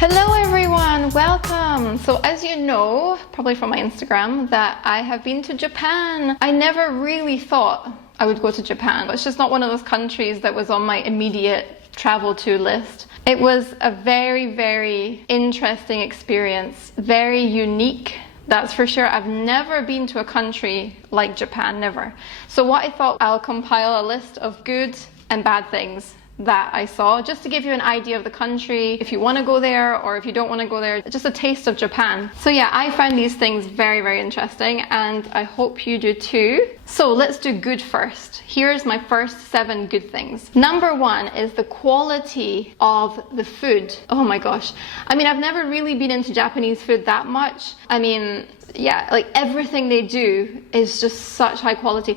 Hello everyone, welcome! So as you know, probably from my Instagram, that I have been to Japan. I never really thought I would go to Japan. It's just not one of those countries that was on my immediate travel to list. It was a very, very interesting experience, very unique. That's for sure. I've never been to a country like Japan, never. So what I thought, I'll compile a list of good and bad things that I saw, just to give you an idea of the country, if you want to go there or if you don't want to go there, just a taste of Japan. So yeah, I found these things very, very interesting and I hope you do too. So let's do good first. Here's my first 7 good things. Number 1 is the quality of the food. Oh my gosh. I mean, I've never really been into Japanese food that much. I mean, yeah, like everything they do is just such high quality.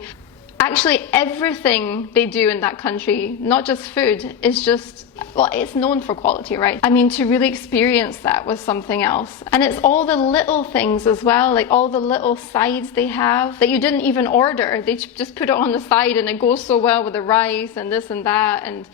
Actually, everything they do in that country, not just food, is just, well, it's known for quality, right? I mean, to really experience that was something else. And it's all the little things as well, like all the little sides they have that you didn't even order. They just put it on the side and it goes so well with the rice and this and that. And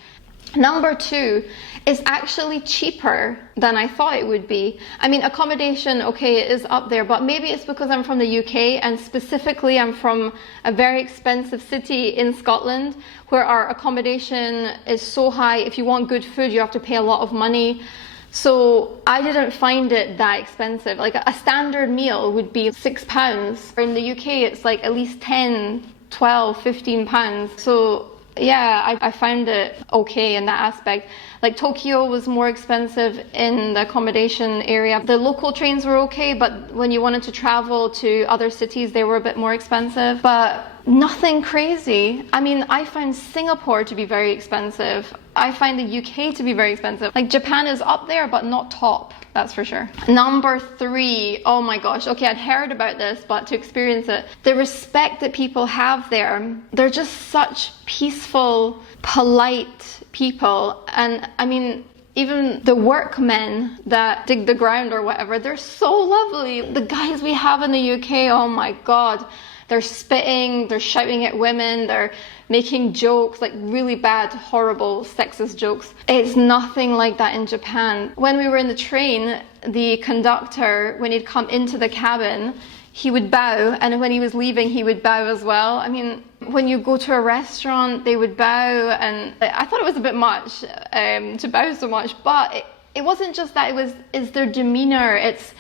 number 2 is actually cheaper than I thought it would be. I mean, accommodation, okay, it is up there, but maybe it's because I'm from the UK and specifically I'm from a very expensive city in Scotland where our accommodation is so high. If you want good food, you have to pay a lot of money. So I didn't find it that expensive. Like a standard meal would be £6. In the UK, it's like at least 10, 12, 15 pounds. So yeah, I found it okay in that aspect. Like Tokyo was more expensive in the accommodation area. The local trains were okay, but when you wanted to travel to other cities, they were a bit more expensive, but nothing crazy. I mean, I find Singapore to be very expensive. I find the UK to be very expensive. Like Japan is up there, but not top. That's for sure. Number 3, oh my gosh. Okay, I'd heard about this, but to experience it, the respect that people have there, they're just such peaceful, polite people. And I mean, even the workmen that dig the ground or whatever, they're so lovely. The guys we have in the UK, oh my God. They're spitting, they're shouting at women, they're making jokes, like really bad, horrible, sexist jokes. It's nothing like that in Japan. When we were in the train, the conductor, when he'd come into the cabin, he would bow, and when he was leaving, he would bow as well. I mean, when you go to a restaurant, they would bow, and I thought it was a bit much to bow so much, but it wasn't just that, it's their demeanor, it's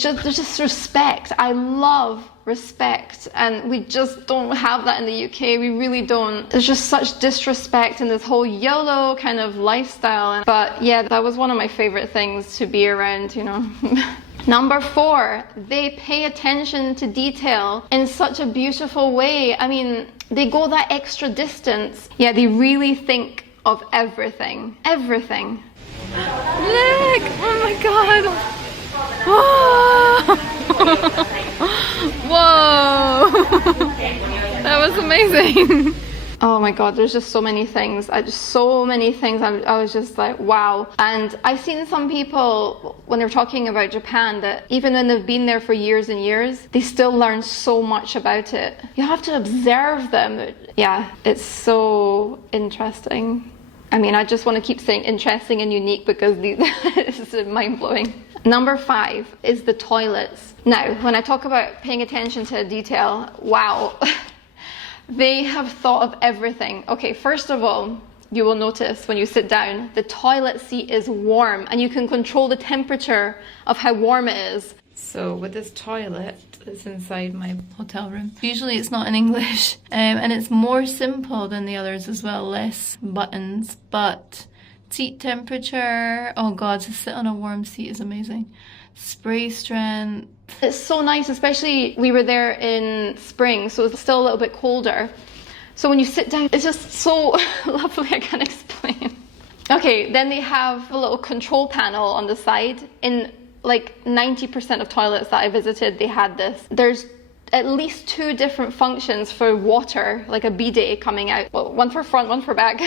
just, there's just respect. I love respect, and we just don't have that in the UK. We really don't. There's just such disrespect in this whole YOLO kind of lifestyle. But yeah, that was one of my favorite things to be around, you know. Number 4, they pay attention to detail in such a beautiful way. I mean, they go that extra distance. Yeah, they really think of everything. Everything. Look! Oh my God! Whoa! That was amazing. Oh my God, there's just so many things. I was just like, wow. And I've seen some people, when they're talking about Japan, that even when they've been there for years and years, they still learn so much about it. You have to observe them. Yeah, it's so interesting. I mean, I just want to keep saying interesting and unique because it's mind-blowing. Number 5 is the toilets. Now, when I talk about paying attention to detail, wow, they have thought of everything. Okay, first of all, you will notice when you sit down, the toilet seat is warm and you can control the temperature of how warm it is. So with this toilet that's inside my hotel room, usually it's not in English, and it's more simple than the others as well, less buttons, but seat temperature, oh God, to sit on a warm seat is amazing. Spray strength. It's so nice, especially we were there in spring, so it's still a little bit colder. So when you sit down, it's just so lovely, I can't explain. Okay, then they have a little control panel on the side. In like 90% of toilets that I visited, they had this. There's at least 2 different functions for water, like a bidet coming out. Well, one for front, one for back.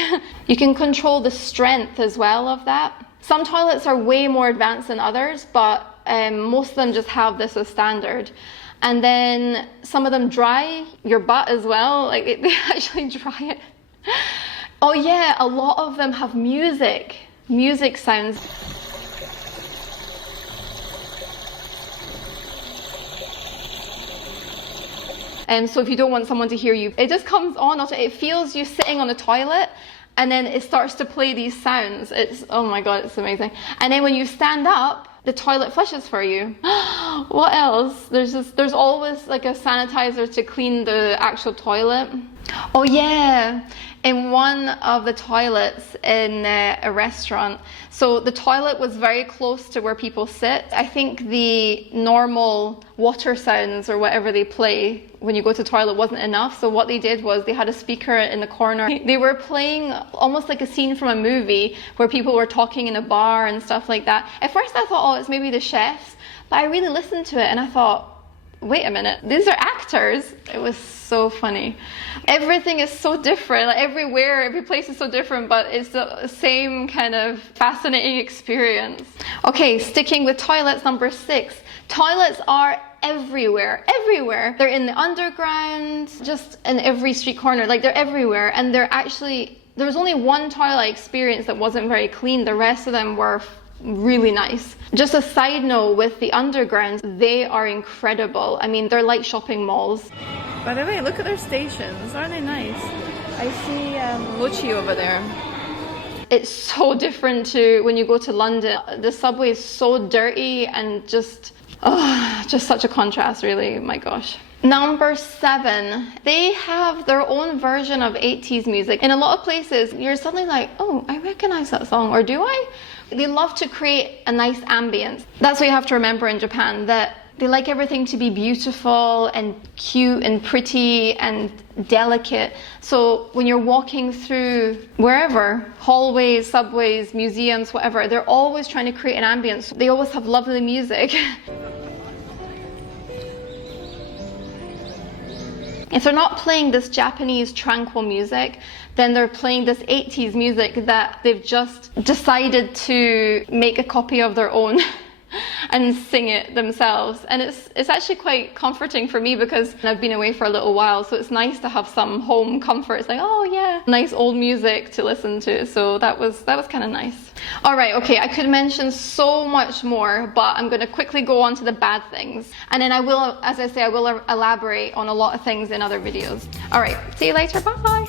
You can control the strength as well of that. Some toilets are way more advanced than others, but most of them just have this as standard. And then some of them dry your butt as well, like they actually dry it. Oh yeah, a lot of them have music sounds. And so if you don't want someone to hear you, it just comes on. It feels you sitting on a toilet, and then it starts to play these sounds. It's, oh my God, it's amazing. And then when you stand up, the toilet flushes for you. What else? There's always like a sanitizer to clean the actual toilet. Oh yeah, in one of the toilets in a restaurant. So the toilet was very close to where people sit. I think the normal water sounds or whatever they play when you go to the toilet wasn't enough. So what they did was they had a speaker in the corner. They were playing almost like a scene from a movie where people were talking in a bar and stuff like that. At first I thought, oh, it's maybe the chefs. But I really listened to it and I thought, wait a minute, these are actors. It was so funny. Everything is so different, like everywhere, every place is so different, but it's the same kind of fascinating experience. Okay, sticking with toilets, number 6. Toilets are everywhere. They're in the underground, just in every street corner, like they're everywhere. And they're actually, there was only one toilet I experienced that wasn't very clean. The rest of them were really nice. Just a side note with the undergrounds, they are incredible. I mean, they're like shopping malls. By the way, look at their stations. Aren't they nice? I see Mochi over there. It's so different to when you go to London. The subway is so dirty and just such a contrast, really. My gosh. Number 7, they have their own version of 80s music. In a lot of places, you're suddenly like, oh, I recognize that song, or do I? They love to create a nice ambience. That's what you have to remember in Japan, that they like everything to be beautiful and cute and pretty and delicate. So when you're walking through wherever, hallways, subways, museums, whatever, they're always trying to create an ambience. They always have lovely music. If they're not playing this Japanese tranquil music, then they're playing this 80s music that they've just decided to make a copy of their own and sing it themselves. And it's actually quite comforting for me because I've been away for a little while, so it's nice to have some home comfort. It's like, oh yeah, nice old music to listen to. So that was kind of nice. All right, okay, I could mention so much more, but I'm going to quickly go on to the bad things. And then I will, as I say, I will elaborate on a lot of things in other videos. All right, see you later, bye.